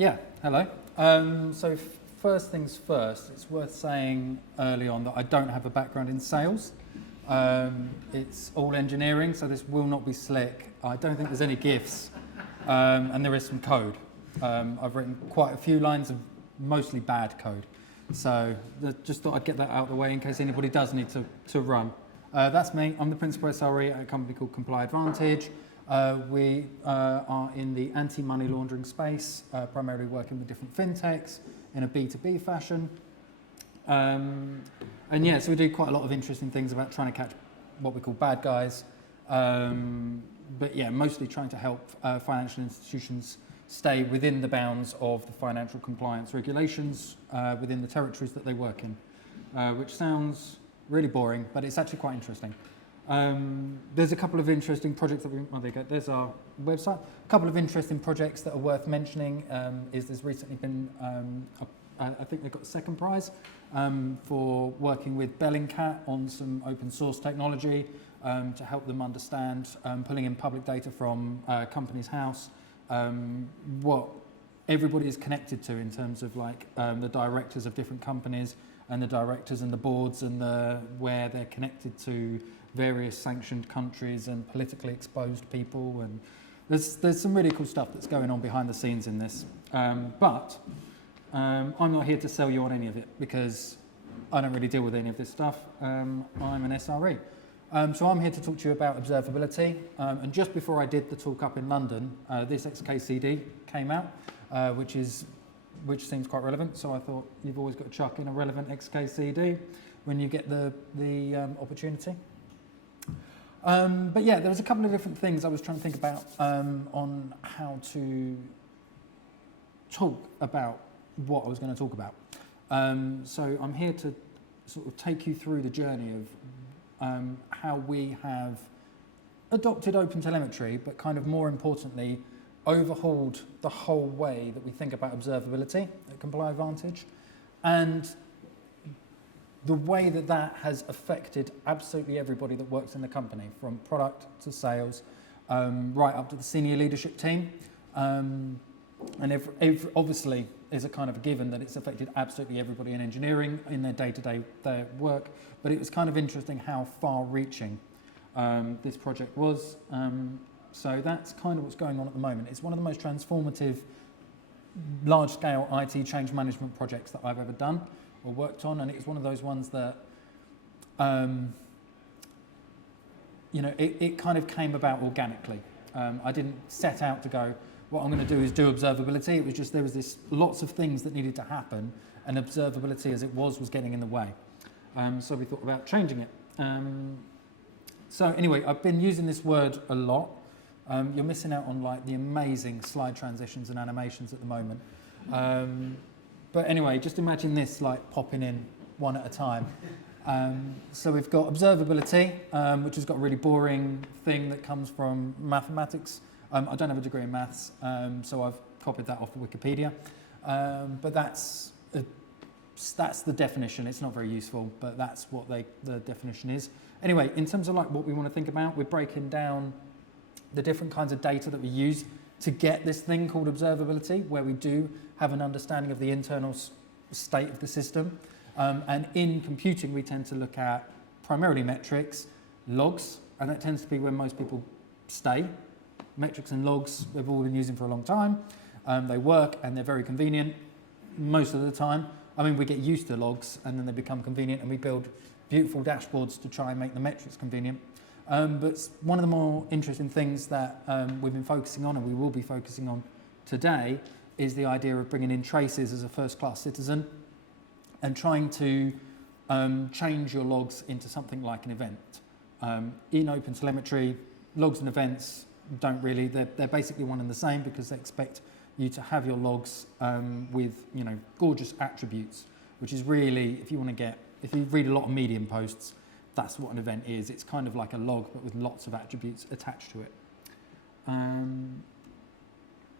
Yeah, hello. So first things first, it's worth saying early on that I don't have a background in sales. It's all engineering, so this will not be slick. I don't think there's any GIFs, and there is some code. I've written quite a few lines of mostly bad code. So just thought I'd get that out of the way in case anybody does need to run. That's me. I'm the principal SRE at a company called Comply Advantage. We are in the anti-money laundering space, primarily working with different fintechs in a B2B fashion. And yeah, so we do quite a lot of interesting things about trying to catch what we call bad guys. But yeah, mostly trying to help financial institutions stay within the bounds of the financial compliance regulations within the territories that they work in, which sounds really boring, but it's actually quite interesting. There's a couple of interesting projects that there's our website. A couple of interesting projects that are worth mentioning there's recently been, I think they got a second prize for working with Bellingcat on some open source technology to help them understand pulling in public data from Companies House, what everybody is connected to in terms of like the directors of different companies and the directors and the boards and where they're connected to various sanctioned countries and politically exposed people, and there's some really cool stuff that's going on behind the scenes in this. But I'm not here to sell you on any of it because I don't really deal with any of this stuff. I'm an SRE. So I'm here to talk to you about observability. And just before I did the talk up in London, this XKCD came out, which seems quite relevant. So I thought you've always got to chuck in a relevant XKCD when you get the opportunity. But yeah, there was a couple of different things I was trying to think about on how to talk about what I was going to talk about. So I'm here to sort of take you through the journey of how we have adopted Opentelemetry, but kind of more importantly, overhauled the whole way that we think about observability at Comply Advantage, and the way that that has affected absolutely everybody that works in the company, from product to sales, right up to the senior leadership team. And obviously is a kind of a given that it's affected absolutely everybody in engineering in their day-to-day work, but it was kind of interesting how far-reaching this project was. So that's kind of what's going on at the moment. It's one of the most transformative, large-scale IT change management projects that I've ever done or worked on, and it's one of those ones that, it kind of came about organically. I didn't set out to go, what I'm going to do is do observability. It was just there was lots of things that needed to happen, and observability as it was getting in the way. So we thought about changing it. So anyway, I've been using this word a lot. You're missing out on like the amazing slide transitions and animations at the moment. But anyway, just imagine this like popping in one at a time. So we've got observability, which has got a really boring thing that comes from mathematics. I don't have a degree in maths, so I've copied that off of Wikipedia. But that's the definition. It's not very useful, but that's what the definition is. Anyway, in terms of like what we want to think about, we're breaking down the different kinds of data that we use to get this thing called observability, where we do have an understanding of the internal state of the system. And in computing, we tend to look at primarily metrics, logs, and that tends to be where most people stay. Metrics and logs we've all been using for a long time. They work and they're very convenient most of the time. I mean, we get used to logs and then they become convenient, and we build beautiful dashboards to try and make the metrics convenient. But one of the more interesting things that we've been focusing on, and we will be focusing on today, is the idea of bringing in traces as a first-class citizen and trying to change your logs into something like an event. In Opentelemetry, logs and events don't really, they're basically one and the same, because they expect you to have your logs with gorgeous attributes, which is really, if you read a lot of Medium posts, that's what an event is. It's kind of like a log, but with lots of attributes attached to it.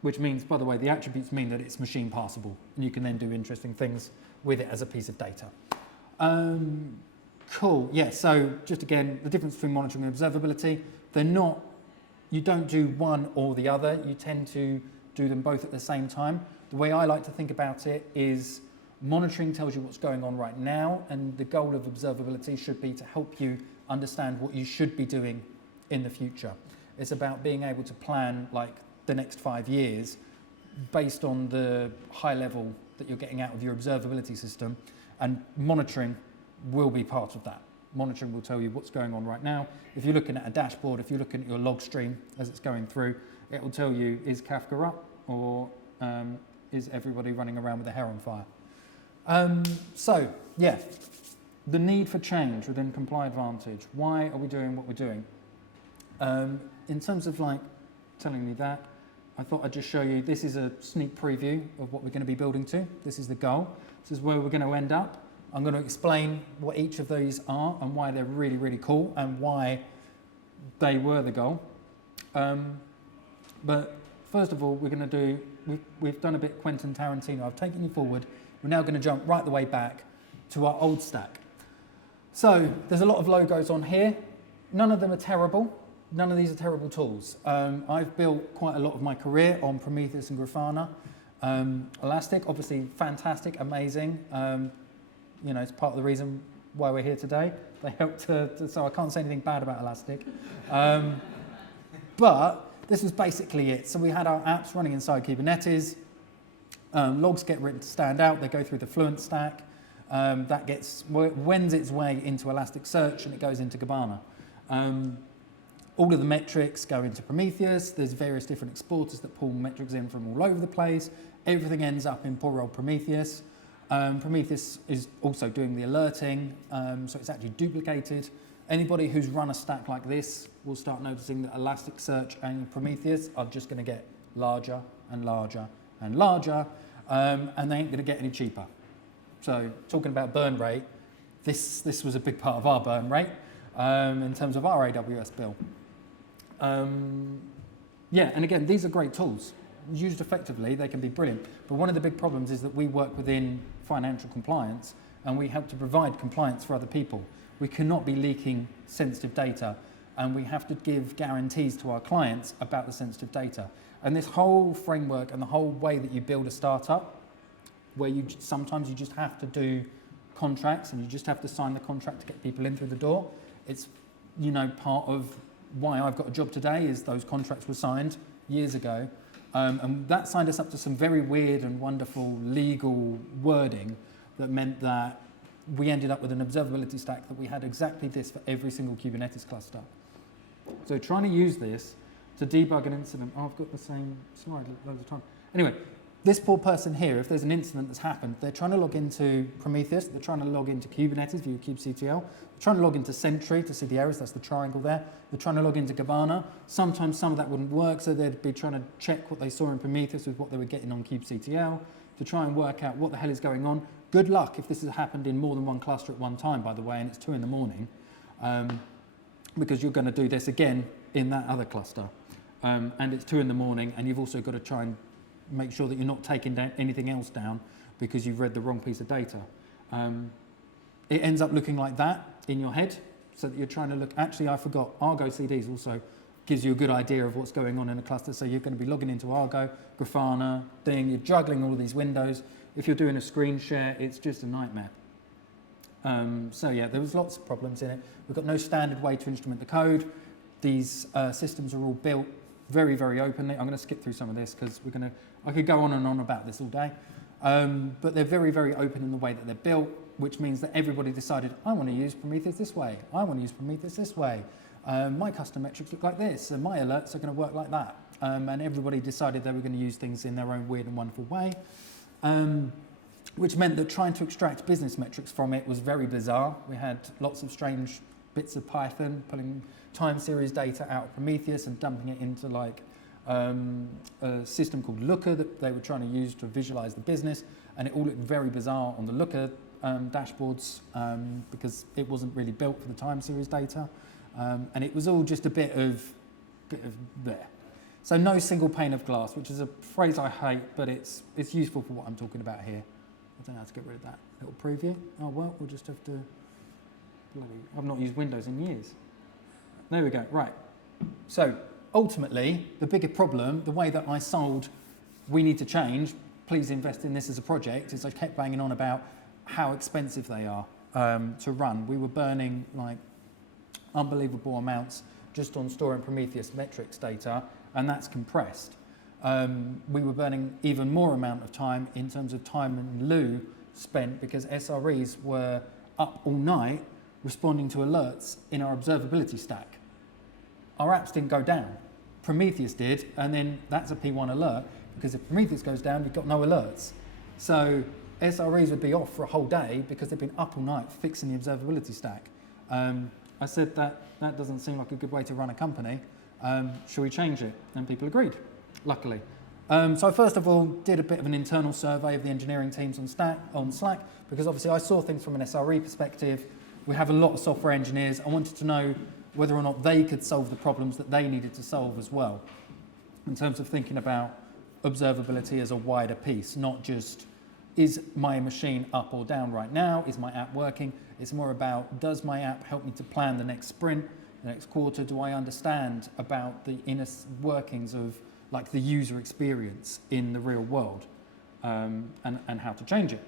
Which means, by the way, the attributes mean that it's machine passable, and you can then do interesting things with it as a piece of data. Cool, yeah, so just again, the difference between monitoring and observability, you don't do one or the other. You tend to do them both at the same time. The way I like to think about it is monitoring tells you what's going on right now, and the goal of observability should be to help you understand what you should be doing in the future. It's about being able to plan like the next 5 years based on the high level that you're getting out of your observability system, and monitoring will be part of that. Monitoring will tell you what's going on right now. If you're looking at a dashboard, if you're looking at your log stream as it's going through, it will tell you, is Kafka up, or is everybody running around with their hair on fire? So, yeah, the need for change within Comply Advantage. Why are we doing what we're doing? In terms of like telling me that, I thought I'd just show you, this is a sneak preview of what we're going to be building to. This is the goal. This is where we're going to end up. I'm going to explain what each of these are and why they're really, really cool and why they were the goal. But first of all, we're going to do, we've done a bit Quentin Tarantino. I've taken you forward. We're now going to jump right the way back to our old stack. So there's a lot of logos on here. None of them are terrible. None of these are terrible tools. I've built quite a lot of my career on Prometheus and Grafana. Elastic, obviously fantastic, amazing. You know, it's part of the reason why we're here today. They helped so I can't say anything bad about Elastic. But this was basically it. So we had our apps running inside Kubernetes. Logs get written to stand out. They go through the Fluent stack. That wends its way into Elasticsearch, and it goes into Kibana. All of the metrics go into Prometheus. There's various different exporters that pull metrics in from all over the place. Everything ends up in poor old Prometheus. Prometheus is also doing the alerting, so it's actually duplicated. Anybody who's run a stack like this will start noticing that Elasticsearch and Prometheus are just going to get larger and larger and larger, and they ain't going to get any cheaper. So talking about burn rate, this was a big part of our burn rate in terms of our AWS bill. Yeah, and again, these are great tools. Used effectively, they can be brilliant. But one of the big problems is that we work within financial compliance, and we help to provide compliance for other people. We cannot be leaking sensitive data, and we have to give guarantees to our clients about the sensitive data. And this whole framework and the whole way that you build a startup, where sometimes you just have to do contracts and you just have to sign the contract to get people in through the door. It's, you know, part of why I've got a job today is those contracts were signed years ago. And that signed us up to some very weird and wonderful legal wording that meant that we ended up with an observability stack that we had exactly this for every single Kubernetes cluster. So trying to use this to debug an incident. Oh, I've got the same slide loads of time. Anyway, this poor person here, if there's an incident that's happened, they're trying to log into Prometheus, they're trying to log into Kubernetes via kubectl, they're trying to log into Sentry to see the errors, that's the triangle there, they're trying to log into Kibana. Sometimes some of that wouldn't work, so they'd be trying to check what they saw in Prometheus with what they were getting on kubectl to try and work out what the hell is going on. Good luck if this has happened in more than one cluster at one time, by the way, and it's 2 in the morning, because you're going to do this again in that other cluster. And it's 2 in the morning, and you've also got to try and make sure that you're not taking anything else down because you've read the wrong piece of data. It ends up looking like that in your head, so that you're trying to look, actually I forgot, Argo CDs also gives you a good idea of what's going on in a cluster, so you're going to be logging into Argo, Grafana, thing, you're juggling all of these windows. If you're doing a screen share, it's just a nightmare. So yeah, there was lots of problems in it. We've got no standard way to instrument the code. These systems are all built very, very openly. I'm going to skip through some of this because I could go on and on about this all day. But they're very, very open in the way that they're built, which means that everybody decided, I want to use Prometheus this way. I want to use Prometheus this way. My custom metrics look like this, and my alerts are going to work like that. And everybody decided they were going to use things in their own weird and wonderful way, which meant that trying to extract business metrics from it was very bizarre. We had lots of strange bits of Python, pulling time series data out of Prometheus and dumping it into like a system called Looker that they were trying to use to visualize the business, and it all looked very bizarre on the Looker dashboards because it wasn't really built for the time series data, and it was all just a bit of there. So no single pane of glass, which is a phrase I hate, but it's useful for what I'm talking about here. I don't know how to get rid of that little preview. Oh well, we'll just have to. I've not used Windows in years. There we go, right. So ultimately, the bigger problem, the way that I sold we need to change, please invest in this as a project, is I kept banging on about how expensive they are to run. We were burning like unbelievable amounts just on storing Prometheus metrics data, and that's compressed. We were burning even more amount of time in terms of time in lieu spent because SREs were up all night responding to alerts in our observability stack. Our apps didn't go down. Prometheus did, and then that's a P1 alert, because if Prometheus goes down, you've got no alerts. So SREs would be off for a whole day because they've been up all night fixing the observability stack. I said that doesn't seem like a good way to run a company. Should we change it? And people agreed, luckily. So first of all, did a bit of an internal survey of the engineering teams on Slack, because obviously I saw things from an SRE perspective. We have a lot of software engineers. I wanted to know whether or not they could solve the problems that they needed to solve as well, in terms of thinking about observability as a wider piece, not just, is my machine up or down right now? Is my app working? It's more about, does my app help me to plan the next sprint, the next quarter? Do I understand about the inner workings of like the user experience in the real world, and how to change it?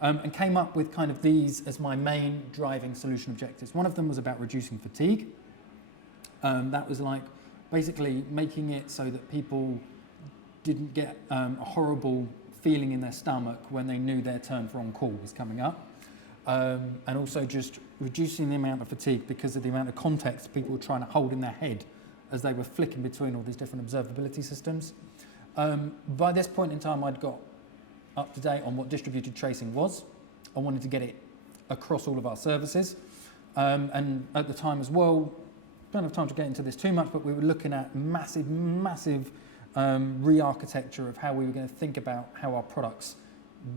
And came up with kind of these as my main driving solution objectives. One of them was about reducing fatigue. That was like basically making it so that people didn't get a horrible feeling in their stomach when they knew their turn for on-call was coming up. And also just reducing the amount of fatigue because of the amount of context people were trying to hold in their head as they were flicking between all these different observability systems. By this point in time, I'd got up to date on what distributed tracing was. I wanted to get it across all of our services. And at the time as well, don't have time to get into this too much, but we were looking at massive re-architecture of how we were going to think about how our products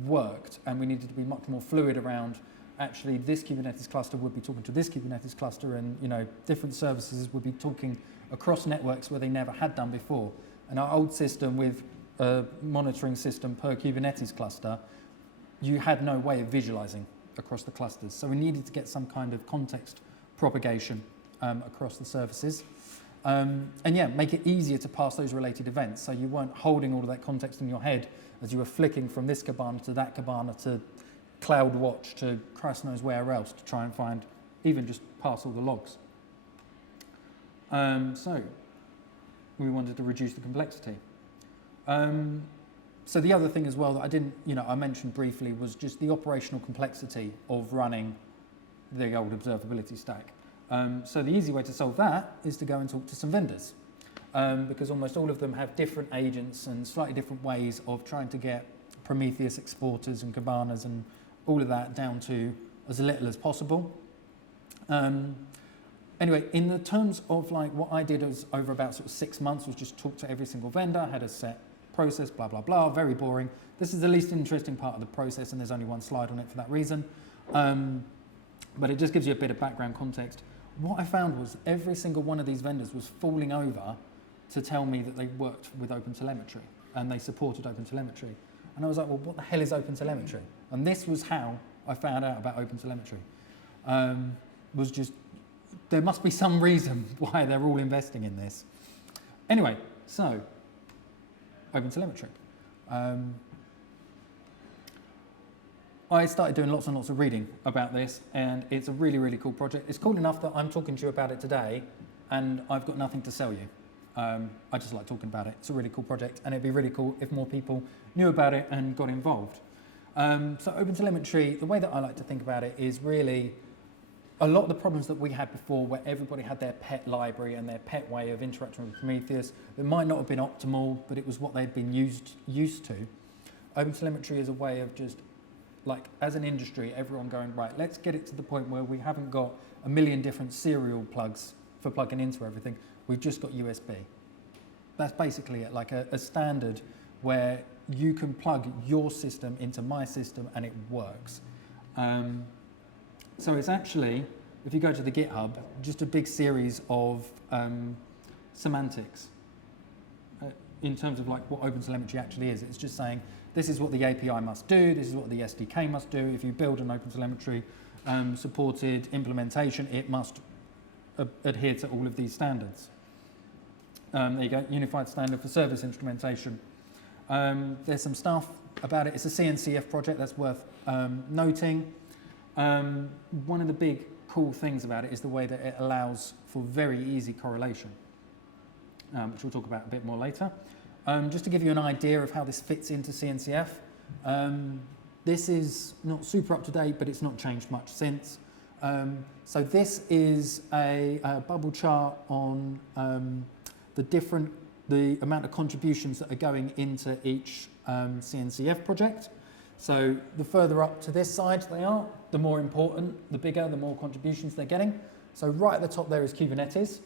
worked, and we needed to be much more fluid around actually this Kubernetes cluster would be talking to this Kubernetes cluster, and different services would be talking across networks where they never had done before. And our old system with a monitoring system per Kubernetes cluster, you had no way of visualizing across the clusters. So we needed to get some kind of context propagation across the services. And yeah, make it easier to pass those related events, so you weren't holding all of that context in your head as you were flicking from this Kibana to that Kibana to CloudWatch to Christ knows where else to try and find, even just pass all the logs. So we wanted to reduce the complexity. So the other thing as well that I didn't, I mentioned briefly was just the operational complexity of running the old observability stack. So the easy way to solve that is to go and talk to some vendors, because almost all of them have different agents and slightly different ways of trying to get Prometheus exporters and Kibanas and all of that down to as little as possible. Anyway, in the terms of like what I did was over about sort of 6 months was just talk to every single vendor, had a set process, blah, blah, blah, very boring. This is the least interesting part of the process, and there's only one slide on it for that reason. But it just gives you a bit of background context. What I found was every single one of these vendors was falling over to tell me that they worked with Opentelemetry and they supported Opentelemetry. And I was like, well, what the hell is Opentelemetry? And this was how I found out about Opentelemetry. Was just, there must be some reason why they're all investing in this. Anyway, so, Opentelemetry. I started doing lots and lots of reading about this, and it's a really, really cool project. It's cool enough that I'm talking to you about it today, and I've got nothing to sell you. I just like talking about it. It's a really cool project, and it'd be really cool if more people knew about it and got involved. So Opentelemetry, the way that I like to think about it is really a lot of the problems that we had before, where everybody had their pet library and their pet way of interacting with Prometheus, that might not have been optimal, but it was what they'd been used to. Opentelemetry is a way of just, like, as an industry, everyone going, right, let's get it to the point where we haven't got a million different serial plugs for plugging into everything. We've just got USB. That's basically it, like a standard where you can plug your system into my system and it works. So it's actually, if you go to the GitHub, just a big series of semantics in terms of like what Opentelemetry actually is. It's just saying, this is what the API must do, this is what the SDK must do. If you build an Opentelemetry supported implementation, it must adhere to all of these standards. There you go, unified standard for service instrumentation. There's some stuff about it. It's a CNCF project that's worth noting. One of the big cool things about it is the way that it allows for very easy correlation, which we'll talk about a bit more later. Just to give you an idea of how this fits into CNCF, this is not super up to date, but it's not changed much since. So this is a bubble chart on the amount of contributions that are going into each CNCF project. So the further up to this side they are, the more important, the bigger, the more contributions they're getting. So right at the top there is Kubernetes,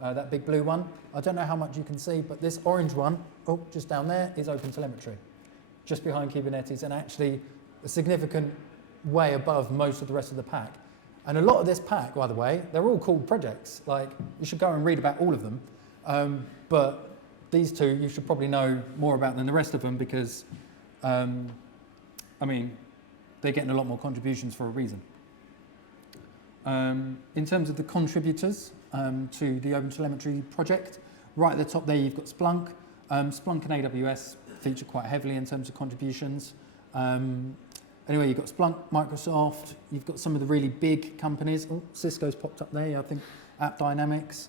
that big blue one. I don't know how much you can see, but this orange one, oh, just down there, is Opentelemetry, just behind Kubernetes, and actually a significant way above most of the rest of the pack. And a lot of this pack, by the way, they're all cool projects. Like, you should go and read about all of them. But these two, you should probably know more about than the rest of them because, I mean, they're getting a lot more contributions for a reason. In terms of the contributors to the Opentelemetry project, right at the top there you've got Splunk. Splunk and AWS feature quite heavily in terms of contributions. Anyway, you've got Splunk, Microsoft, you've got some of the really big companies. Oh, Cisco's popped up there, I think, AppDynamics,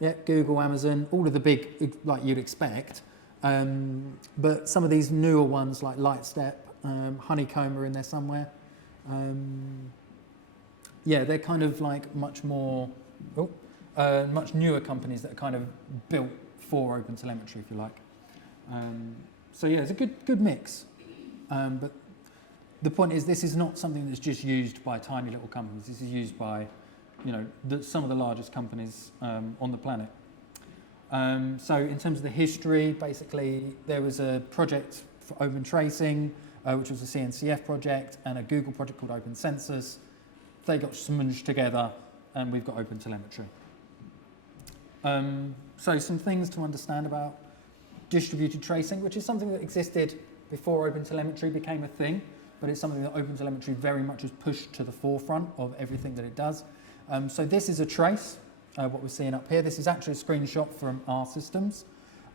yeah, Google, Amazon, all of the big, like you'd expect. But some of these newer ones like Lightstep, Honeycomb are in there somewhere. Yeah, they're kind of like much more, much newer companies that are kind of built for Opentelemetry, if you like. So yeah, it's a good mix. But the point is, this is not something that's just used by tiny little companies. This is used by, you know, some of the largest companies on the planet. So in terms of the history, basically, there was a project for open tracing, which was a CNCF project, and a Google project called Open Census. They got smudged together, and we've got Opentelemetry. So some things to understand about distributed tracing, which is something that existed before Opentelemetry became a thing, but it's something that Opentelemetry very much has pushed to the forefront of everything that it does. So this is a trace, what we're seeing up here. This is actually a screenshot from our systems.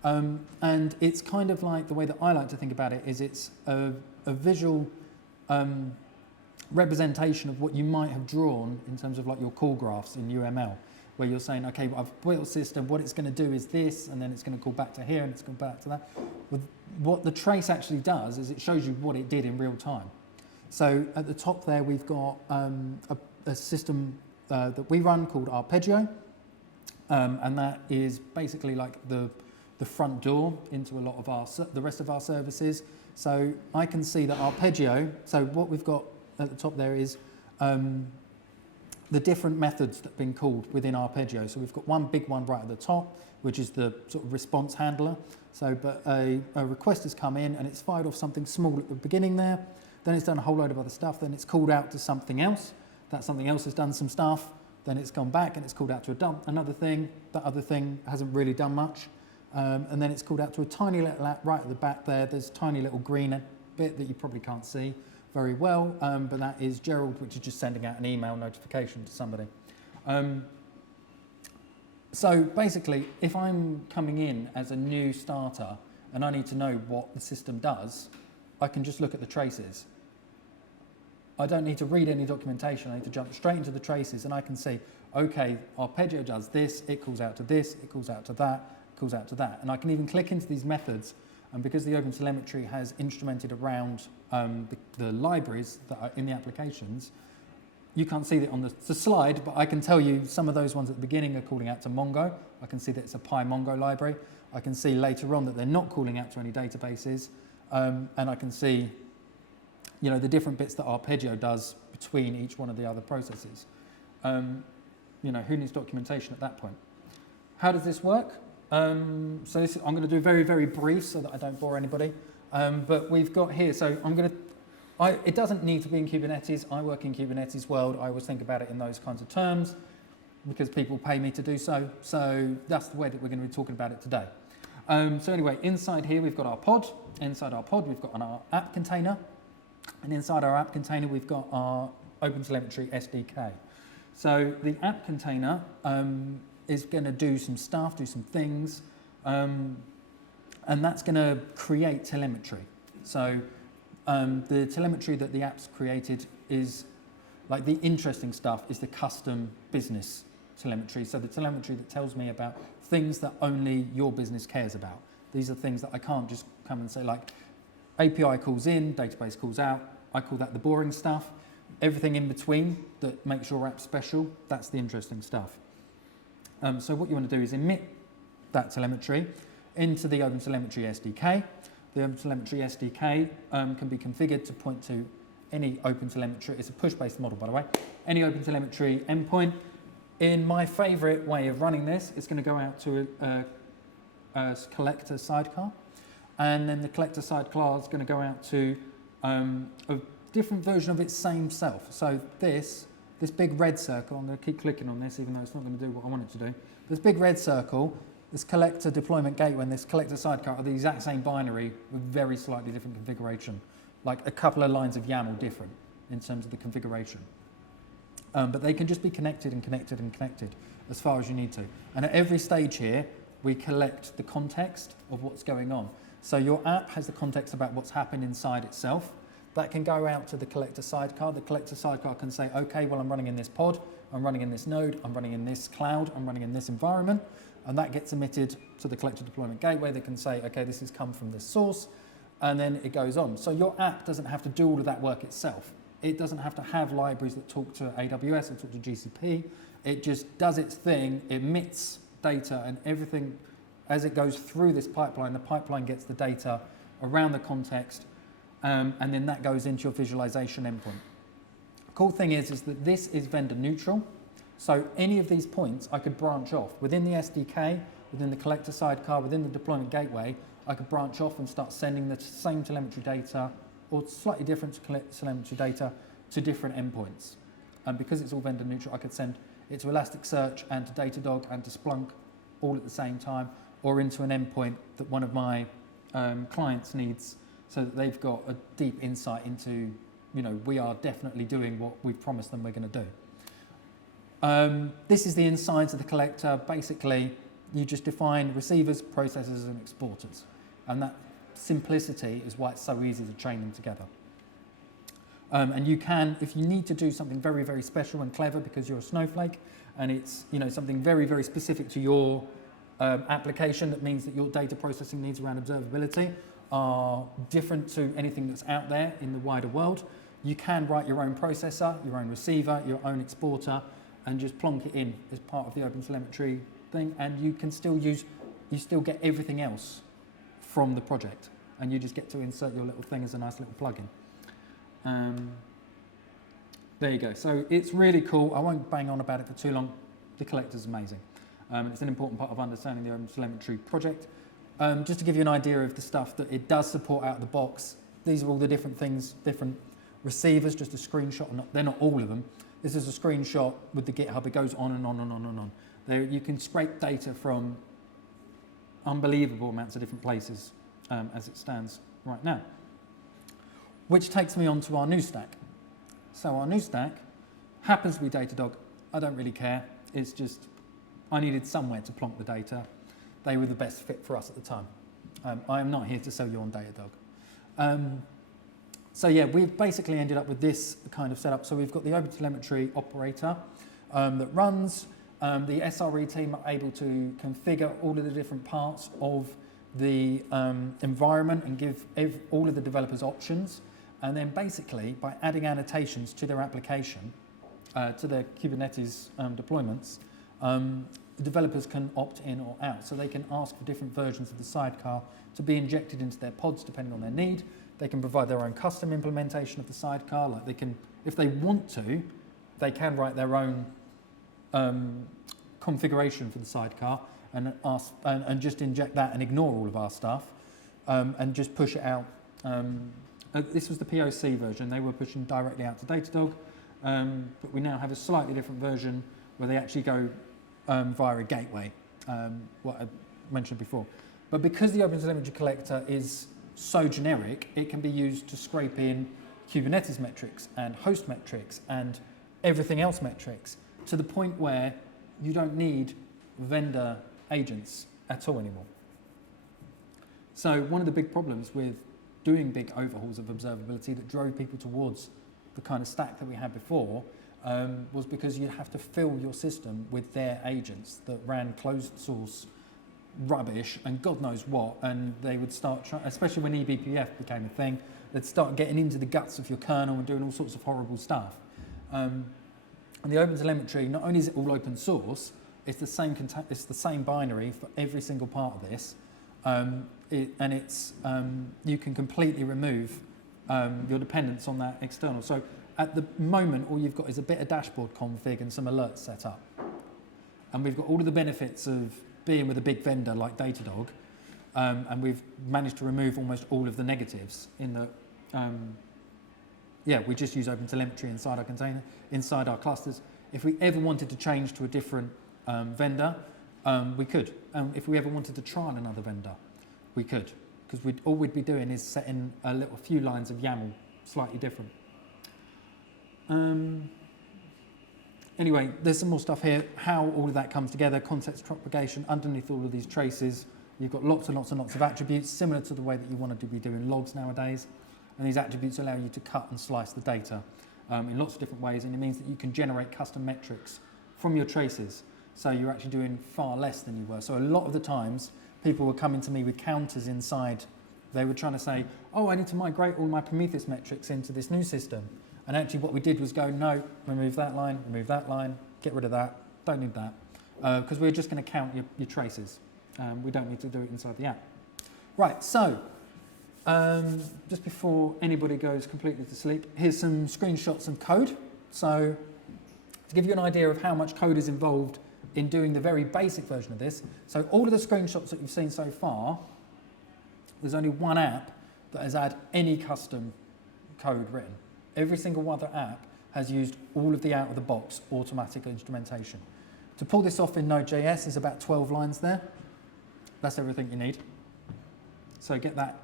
And it's kind of like, the way that I like to think about it is it's a visual representation of what you might have drawn in terms of like your call graphs in UML, where you're saying, okay, well, I've built a system, what it's going to do is this, and then it's going to call back to here, and it's going back to that. What the trace actually does is it shows you what it did in real time. So at the top there, we've got a system that we run called Arpeggio, and that is basically like the front door into a lot of the rest of our services. So I can see that Arpeggio, so what we've got at the top there is the different methods that have been called within Arpeggio. So we've got one big one right at the top, which is the sort of response handler. So, but a request has come in and it's fired off something small at the beginning there. Then it's done a whole load of other stuff. Then it's called out to something else. That something else has done some stuff. Then it's gone back and it's called out to another thing. That other thing hasn't really done much. And then it's called out to a tiny little app right at the back there. There's a tiny little green bit that you probably can't see very well, but that is Gerald, which is just sending out an email notification to somebody. So basically, if I'm coming in as a new starter and I need to know what the system does, I can just look at the traces. I don't need to read any documentation. I need to jump straight into the traces and I can see, okay, Arpeggio does this, it calls out to this, it calls out to that, it calls out to that. And I can even click into these methods, and because the Opentelemetry has instrumented around the libraries that are in the applications, you can't see it on the slide, but I can tell you some of those ones at the beginning are calling out to Mongo. I can see that it's a PyMongo library. I can see later on that they're not calling out to any databases. And I can see, you know, the different bits that Arpeggio does between each one of the other processes. You know, who needs documentation at that point? How does this work? I'm going to do very, very brief so that I don't bore anybody. But we've got here, so it doesn't need to be in Kubernetes. I work in Kubernetes world. I always think about it in those kinds of terms because people pay me to do so. So that's the way that we're going to be talking about it today. So anyway, inside here we've got our pod. Inside our pod we've got our app container. And inside our app container we've got our Opentelemetry SDK. So the app container is going to do some stuff, do some things. and that's going to create telemetry. So the telemetry that the app's created is, like, the interesting stuff is the custom business telemetry. So the telemetry that tells me about things that only your business cares about. These are things that I can't just come and say, like, API calls in, database calls out. I call that the boring stuff. Everything in between that makes your app special, that's the interesting stuff. So what you want to do is emit that telemetry into the Opentelemetry SDK. The Opentelemetry SDK can be configured to point to any Opentelemetry. It's a push-based model, by the way. Any Opentelemetry endpoint. In my favorite way of running this, it's going to go out to a collector sidecar. And then the collector sidecar is going to go out to a different version of its same self. So this big red circle, I'm going to keep clicking on this even though it's not going to do what I want it to do. This big red circle, this collector deployment gateway and this collector sidecar are the exact same binary with very slightly different configuration, like a couple of lines of YAML different in terms of the configuration. But they can just be connected and connected and connected as far as you need to. And at every stage here, we collect the context of what's going on. So your app has the context about what's happened inside itself. That can go out to the collector sidecar. The collector sidecar can say, okay, well, I'm running in this pod, I'm running in this node, I'm running in this cloud, I'm running in this environment, and that gets emitted to the collector deployment gateway. They can say, okay, this has come from this source, and then it goes on. So your app doesn't have to do all of that work itself. It doesn't have to have libraries that talk to AWS or talk to GCP. It just does its thing, emits data, and everything, as it goes through this pipeline, the pipeline gets the data around the context, and then that goes into your visualization endpoint. Cool thing is that this is vendor neutral. So any of these points I could branch off. Within the SDK, within the collector sidecar, within the deployment gateway, I could branch off and start sending the same telemetry data or slightly different telemetry data to different endpoints. And because it's all vendor neutral, I could send it to Elasticsearch and to Datadog and to Splunk all at the same time, or into an endpoint that one of my clients needs, so that they've got a deep insight into, you know, we are definitely doing what we've promised them we're going to do. This is the insides of the collector. Basically, you just define receivers, processors, and exporters. And that simplicity is why it's so easy to chain them together. And you can, if you need to do something very, very special and clever because you're a snowflake, and it's, you know, something very, very specific to your application, that means that your data processing needs around observability are different to anything that's out there in the wider world, you can write your own processor, your own receiver, your own exporter, and just plonk it in as part of the Opentelemetry thing, and you can still use, you still get everything else from the project, and you just get to insert your little thing as a nice little plugin. There you go. So it's really cool. I won't bang on about it for too long. The collector's amazing. It's an important part of understanding the Opentelemetry project. Just to give you an idea of the stuff that it does support out of the box, these are all the different things, different receivers, just a screenshot. They're not all of them. This is a screenshot with the GitHub. It goes on and on and on and on. There, you can scrape data from unbelievable amounts of different places as it stands right now. Which takes me on to our new stack. So our new stack happens to be Datadog. I don't really care. It's just, I needed somewhere to plonk the data. They were the best fit for us at the time. I am not here to sell you on Datadog. So yeah, we've basically ended up with this kind of setup. So we've got the Opentelemetry operator that runs. The SRE team are able to configure all of the different parts of the environment and give all of the developers options. And then basically, by adding annotations to their application, to their Kubernetes deployments, the developers can opt in or out. So they can ask for different versions of the sidecar to be injected into their pods depending on their need. They can provide their own custom implementation of the sidecar. Like they can, if they want to, they can write their own configuration for the sidecar and ask and just inject that and ignore all of our stuff and just push it out. This was the POC version. They were pushing directly out to Datadog, but we now have a slightly different version where they actually go via a gateway, what I mentioned before. But because the Opentelemetry collector is so generic, it can be used to scrape in Kubernetes metrics and host metrics and everything else metrics to the point where you don't need vendor agents at all anymore. So one of the big problems with doing big overhauls of observability that drove people towards the kind of stack that we had before was because you'd have to fill your system with their agents that ran closed source rubbish and God knows what, and they would start, especially when eBPF became a thing, they'd start getting into the guts of your kernel and doing all sorts of horrible stuff. And the Opentelemetry, not only is it all open source, it's the same binary for every single part of this, you can completely remove your dependence on that external. So at the moment, all you've got is a bit of dashboard config and some alerts set up. And we've got all of the benefits of being with a big vendor like Datadog, and we've managed to remove almost all of the negatives in that, we just use Opentelemetry inside our container, inside our clusters. If we ever wanted to change to a different vendor, we could. If we ever wanted to try on another vendor, we could, because all we'd be doing is setting a few lines of YAML slightly different. Anyway, there's some more stuff here, how all of that comes together, context propagation, underneath all of these traces. You've got lots and lots and lots of attributes, similar to the way that you want to be doing logs nowadays. And these attributes allow you to cut and slice the data in lots of different ways, and it means that you can generate custom metrics from your traces. So you're actually doing far less than you were. So a lot of the times, people were coming to me with counters inside. They were trying to say, oh, I need to migrate all my Prometheus metrics into this new system. And actually what we did was go, no, remove that line, get rid of that, don't need that. Because we're just going to count your traces. We don't need to do it inside the app. Right, so just before anybody goes completely to sleep, here's some screenshots and code. So to give you an idea of how much code is involved in doing the very basic version of this. So all of the screenshots that you've seen so far, there's only one app that has had any custom code written. Every single other app has used all of the out-of-the-box automatic instrumentation. To pull this off in Node.js, there's about 12 lines there. That's everything you need. So get that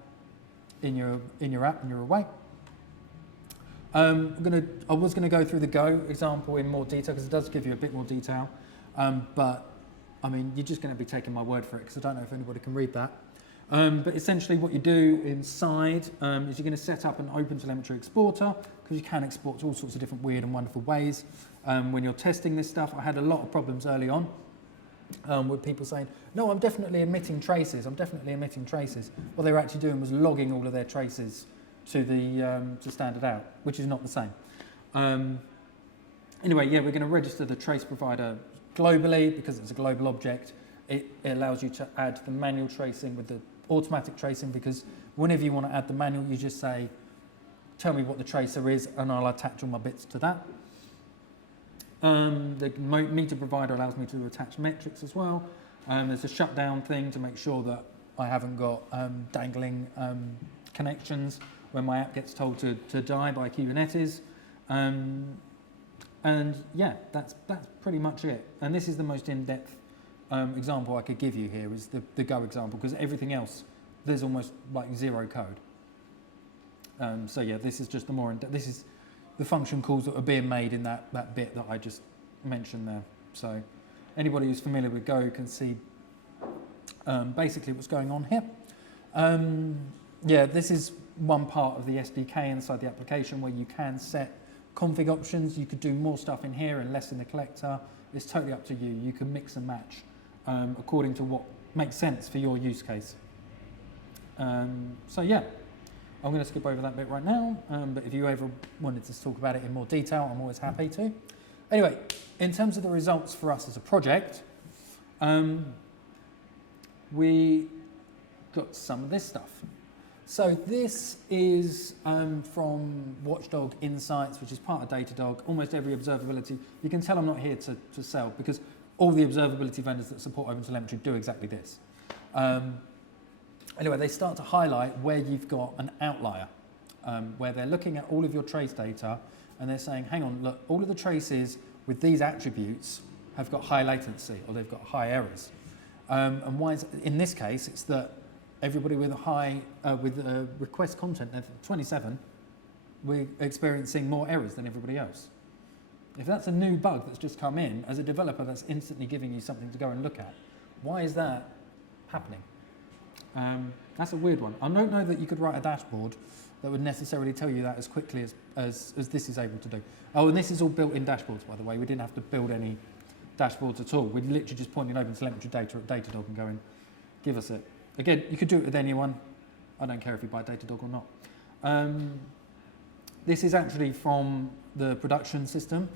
in your app and you're away. I was going to go through the Go example in more detail because it does give you a bit more detail. But I mean, you're just going to be taking my word for it because I don't know if anybody can read that. But essentially what you do inside is you're going to set up an Opentelemetry exporter because you can export to all sorts of different weird and wonderful ways. When you're testing this stuff, I had a lot of problems early on with people saying, no, I'm definitely emitting traces. What they were actually doing was logging all of their traces to the standard out, which is not the same. Anyway, yeah, we're going to register the trace provider globally because it's a global object. It allows you to add the manual tracing with the automatic tracing because whenever you want to add the manual, you just say, tell me what the tracer is and I'll attach all my bits to that. The meter provider allows me to attach metrics as well. There's a shutdown thing to make sure that I haven't got dangling connections when my app gets told to die by Kubernetes. And yeah, that's pretty much it. And this is the most in-depth example I could give you here is the Go example, because everything else, there's almost like zero code. So yeah, this is just the more in-depth. This is the function calls that are being made in that bit that I just mentioned there. So anybody who's familiar with Go can see basically what's going on here. Yeah, this is one part of the SDK inside the application where you can set config options. You could do more stuff in here and less in the collector. It's totally up to you. You can mix and match according to what makes sense for your use case. So yeah, I'm going to skip over that bit right now, but if you ever wanted to talk about it in more detail, I'm always happy to. Anyway, in terms of the results for us as a project, we got some of this stuff. So this is from Watchdog Insights, which is part of Datadog. Almost every observability, you can tell I'm not here to sell because all the observability vendors that support Opentelemetry do exactly this. Anyway, they start to highlight where you've got an outlier, where they're looking at all of your trace data and they're saying, hang on, look, all of the traces with these attributes have got high latency or they've got high errors. And why is, in this case, it's that everybody with a high, request content of 27, we're experiencing more errors than everybody else. If that's a new bug that's just come in, as a developer, that's instantly giving you something to go and look at. Why is that happening? That's a weird one. I don't know that you could write a dashboard that would necessarily tell you that as quickly as this is able to do. Oh, and this is all built-in dashboards, by the way. We didn't have to build any dashboards at all. We literally just pointed Opentelemetry data at Datadog and going, give us it. Again, you could do it with anyone. I don't care if you buy Datadog or not. This is actually from the production system,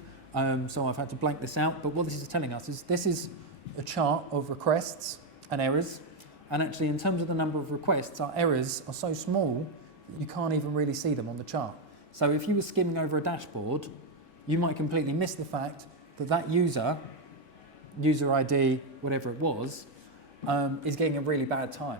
so I've had to blank this out. But what this is telling us is this is a chart of requests and errors. And actually, in terms of the number of requests, our errors are so small that you can't even really see them on the chart. So if you were skimming over a dashboard, you might completely miss the fact that that user ID, whatever it was, is getting a really bad time.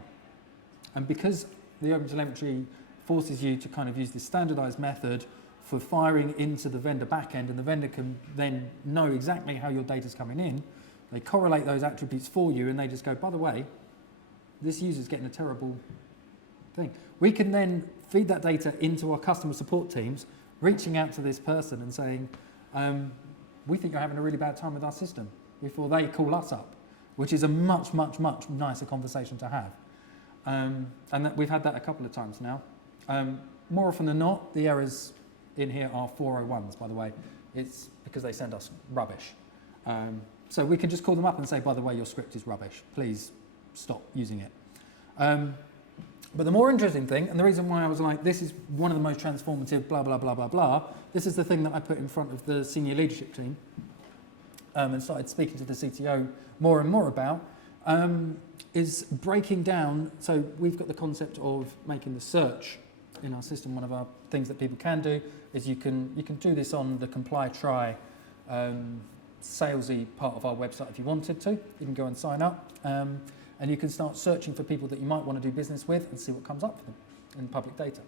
And because the Opentelemetry forces you to kind of use this standardized method for firing into the vendor backend, and the vendor can then know exactly how your data's coming in, they correlate those attributes for you, and they just go, by the way, this user's getting a terrible thing. We can then feed that data into our customer support teams, reaching out to this person and saying, we think you're having a really bad time with our system, before they call us up, which is a much, much, much nicer conversation to have. And we've had that a couple of times now. More often than not, the errors in here are 401s, by the way. It's because they send us rubbish. So we can just call them up and say, by the way, your script is rubbish. Please stop using it. But the more interesting thing, and the reason why I was like, this is one of the most transformative, blah, blah, blah, blah, blah, this is the thing that I put in front of the senior leadership team and started speaking to the CTO more and more about, is breaking down. So we've got the concept of making the search in our system. One of our things that people can do is you can do this on the comply try salesy part of our website if you wanted to. You can go and sign up. And you can start searching for people that you might want to do business with and see what comes up for them in public data.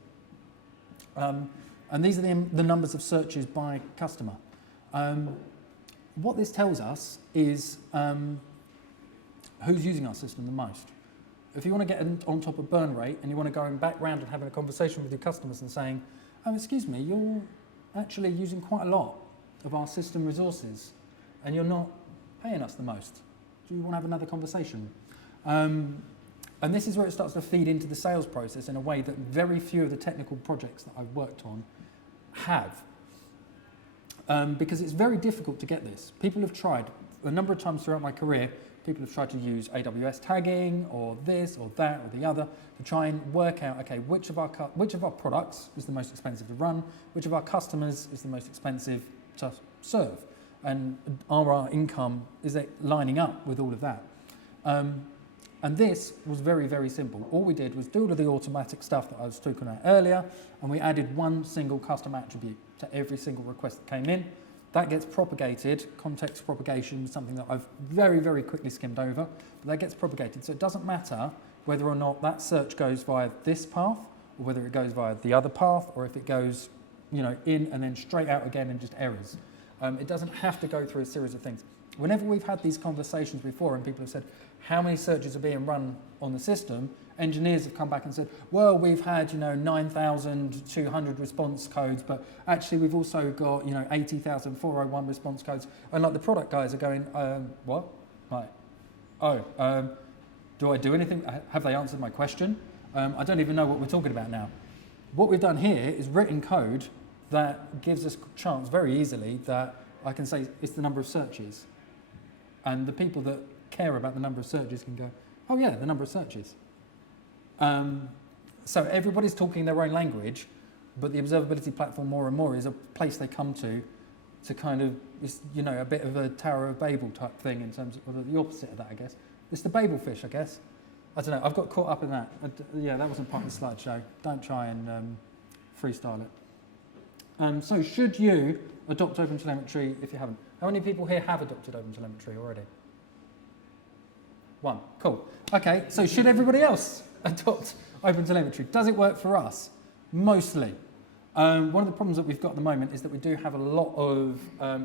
And these are the numbers of searches by customer. What this tells us is who's using our system the most. If you want to get on top of burn rate and you want to go back round and having a conversation with your customers and saying, oh, excuse me, you're actually using quite a lot of our system resources and you're not paying us the most. Do you want to have another conversation? And this is where it starts to feed into the sales process in a way that very few of the technical projects that I've worked on have. Because it's very difficult to get this. People have tried, a number of times throughout my career, people have tried to use AWS tagging or this or that or the other to try and work out, okay, which of our products is the most expensive to run, which of our customers is the most expensive to serve, and are our income, is it lining up with all of that? And this was very, very simple. All we did was do all of the automatic stuff that I was talking about earlier, and we added one single custom attribute to every single request that came in. That gets propagated. Context propagation is something that I've very, very quickly skimmed over, but that gets propagated. So it doesn't matter whether or not that search goes via this path, or whether it goes via the other path, or if it goes, in and then straight out again and just errors. It doesn't have to go through a series of things. Whenever we've had these conversations before and people have said, how many searches are being run on the system, engineers have come back and said, well, we've had 9,200 response codes, but actually we've also got 80,401 response codes. And like the product guys are going, what? Like, do I do anything? Have they answered my question? I don't even know what we're talking about now. What we've done here is written code that gives us a chance very easily that I can say it's the number of searches. And the people that care about the number of searches can go, oh yeah, the number of searches. So everybody's talking their own language, but the observability platform more and more is a place they come to kind of, a bit of a Tower of Babel type thing in terms of, or the opposite of that, I guess. It's the Babel fish, I guess. I don't know, I've got caught up in that. Yeah, that wasn't part of the slideshow. Don't try and freestyle it. So should you adopt Opentelemetry if you haven't? How many people here have adopted Opentelemetry already? One, cool. Okay, so should everybody else adopt Opentelemetry? Does it work for us? Mostly. One of the problems that we've got at the moment is that we do have a lot of,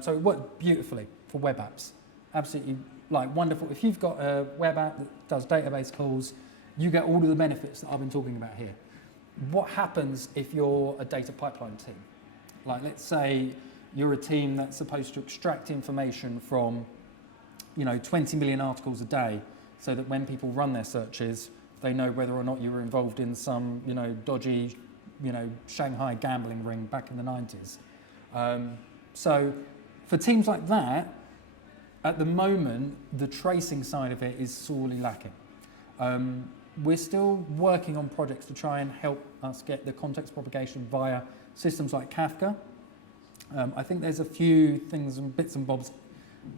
so it worked beautifully for web apps. Absolutely wonderful. If you've got a web app that does database calls, you get all of the benefits that I've been talking about here. What happens if you're a data pipeline team? Let's say you're a team that's supposed to extract information from 20 million articles a day so that when people run their searches, They know whether or not you were involved in some, dodgy, Shanghai gambling ring back in the 90s. So for teams like that, at the moment, the tracing side of it is sorely lacking. We're still working on projects to try and help us get the context propagation via systems like Kafka. I think there's a few things and bits and bobs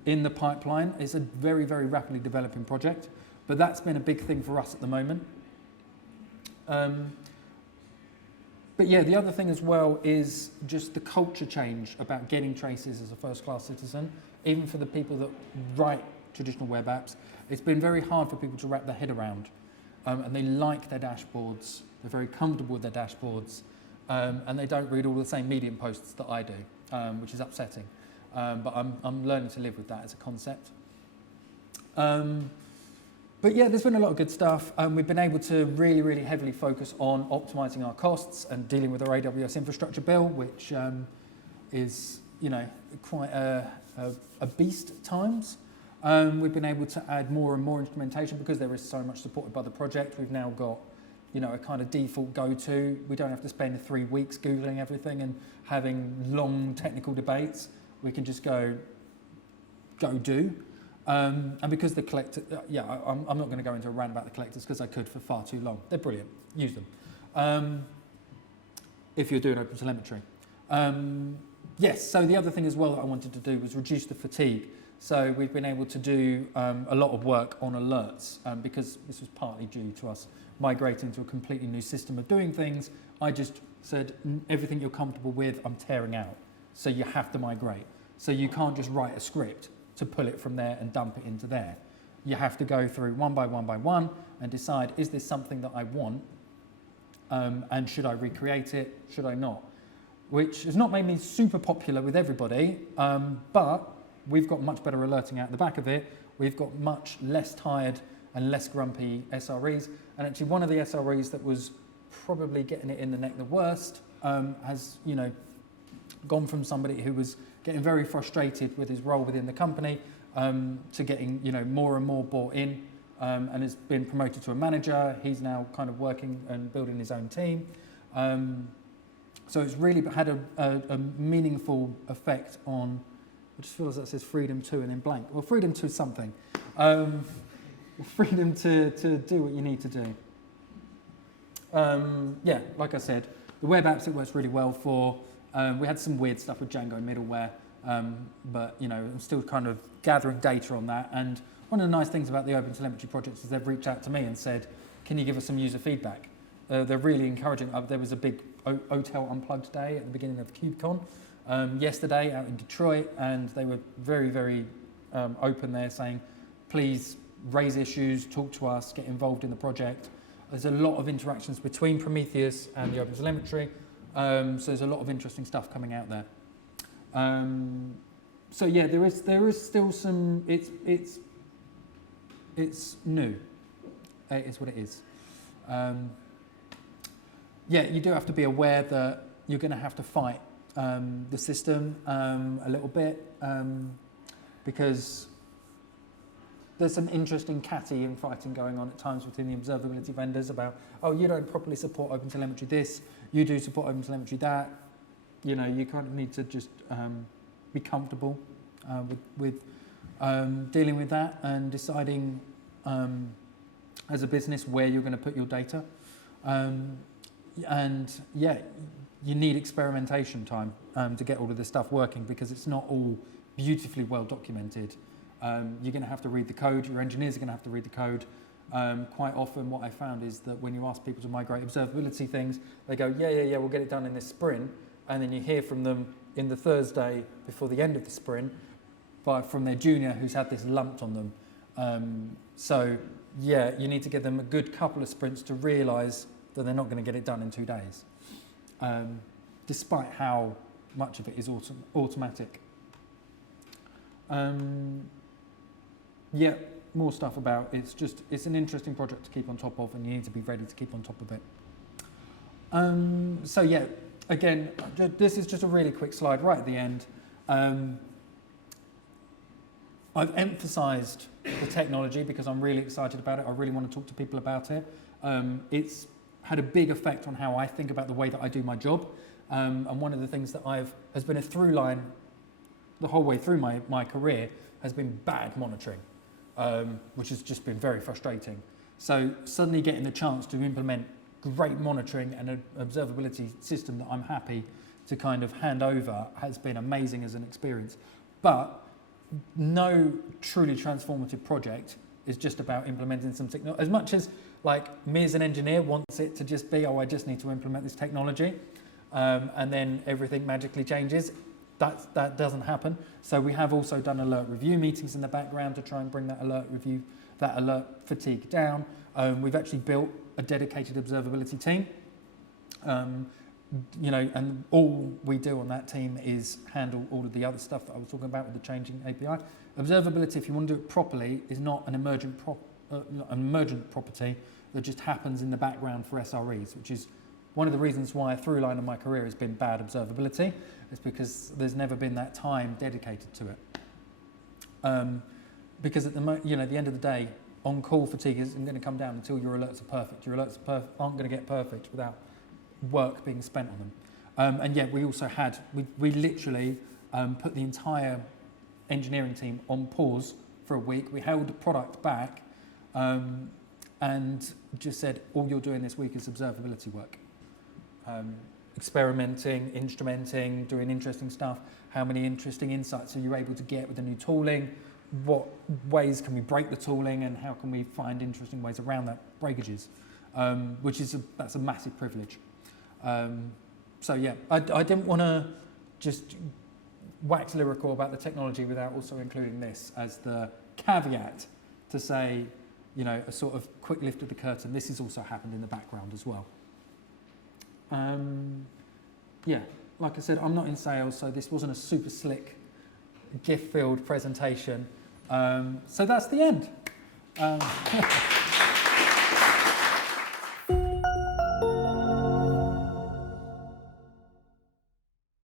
in the pipeline. It's a very, very rapidly developing project, but that's been a big thing for us at the moment. But yeah, the other thing as well is just the culture change about getting traces as a first-class citizen. Even for the people that write traditional web apps, it's been very hard for people to wrap their head around. And they like their dashboards, they're very comfortable with their dashboards, and they don't read all the same Medium posts that I do, which is upsetting. But I'm learning to live with that as a concept. But yeah, there's been a lot of good stuff. We've been able to really, really heavily focus on optimizing our costs and dealing with our AWS infrastructure bill, which is, quite a beast at times. We've been able to add more and more instrumentation because there is so much supported by the project. We've now got, a kind of default go-to. We don't have to spend 3 weeks Googling everything and having long technical debates. We can just go do. And because the collector, I'm not going to go into a rant about the collectors because I could for far too long. They're brilliant. Use them. If you're doing Opentelemetry. Yes, so the other thing as well that I wanted to do was reduce the fatigue. So we've been able to do a lot of work on alerts because this was partly due to us migrating to a completely new system of doing things. I just said, everything you're comfortable with, I'm tearing out. So you have to migrate. So you can't just write a script to pull it from there and dump it into there. You have to go through one by one and decide, is this something that I want? And should I recreate it? Should I not? Which has not made me super popular with everybody, but we've got much better alerting out the back of it. We've got much less tired and less grumpy SREs. And actually one of the SREs that was probably getting it in the neck the worst has, gone from somebody who was getting very frustrated with his role within the company to getting, more and more bought in and has been promoted to a manager. He's now kind of working and building his own team. So it's really had a meaningful effect on, I just feel as that says freedom to and then blank. Well, freedom to something. Freedom to do what you need to do. Yeah, like I said, the web apps it works really well for. We had some weird stuff with Django middleware, but I'm still kind of gathering data on that. And one of the nice things about the Opentelemetry projects is they've reached out to me and said, can you give us some user feedback? They're really encouraging. There was a big Hotel Unplugged day at the beginning of KubeCon yesterday out in Detroit, and they were very, very open there, saying, please raise issues, talk to us, get involved in the project. There's a lot of interactions between Prometheus and the Opentelemetry, so there's a lot of interesting stuff coming out there. So yeah, there is still some. It's new. It's what it is. Yeah, you do have to be aware that you're going to have to fight the system a little bit because there's some interesting catty and fighting going on at times between the observability vendors about, oh, you don't properly support Opentelemetry this, you do support Opentelemetry that. You kind of need to just be comfortable with dealing with that and deciding as a business where you're going to put your data. And yeah, you need experimentation time to get all of this stuff working because it's not all beautifully well documented. You're going to have to read the code, your engineers are going to have to read the code. Quite often what I found is that when you ask people to migrate observability things, they go, yeah, we'll get it done in this sprint. And then you hear from them in the Thursday before the end of the sprint from their junior who's had this lumped on them. So yeah, you need to give them a good couple of sprints to realise that they're not going to get it done in 2 days, despite how much of it is automatic. Yeah, more stuff about it's an interesting project to keep on top of, and you need to be ready to keep on top of it. So yeah, again, this is just a really quick slide right at the end. I've emphasised the technology because I'm really excited about it. I really want to talk to people about it. It's had a big effect on how I think about the way that I do my job. And one of the things that has been a through line the whole way through my career has been bad monitoring, which has just been very frustrating. So suddenly getting the chance to implement great monitoring and an observability system that I'm happy to kind of hand over has been amazing as an experience. But no truly transformative project is just about implementing some technology. As much as like me as an engineer wants it to just be, oh, I just need to implement this technology, and then everything magically changes, that doesn't happen. So we have also done alert review meetings in the background to try and bring that alert fatigue down. We've actually built a dedicated observability team. And all we do on that team is handle all of the other stuff that I was talking about with the changing API. Observability, if you want to do it properly, is not an emergent property that just happens in the background for SREs, which is one of the reasons why a through line of my career has been bad observability, is because there's never been that time dedicated to it. Because at the end of the day, on-call fatigue isn't going to come down until your alerts are perfect. Your alerts aren't going to get perfect without work being spent on them. And yet we also we literally put the entire engineering team on pause for a week. We held the product back and just said, all you're doing this week is observability work. Experimenting, instrumenting, doing interesting stuff. How many interesting insights are you able to get with the new tooling? What ways can we break the tooling, and how can we find interesting ways around that breakages? That's a massive privilege. So yeah, I didn't want to just wax lyrical about the technology without also including this as the caveat to say, a sort of quick lift of the curtain. This has also happened in the background as well. Yeah, like I said, I'm not in sales, so this wasn't a super slick, GIF-filled presentation. So that's the end.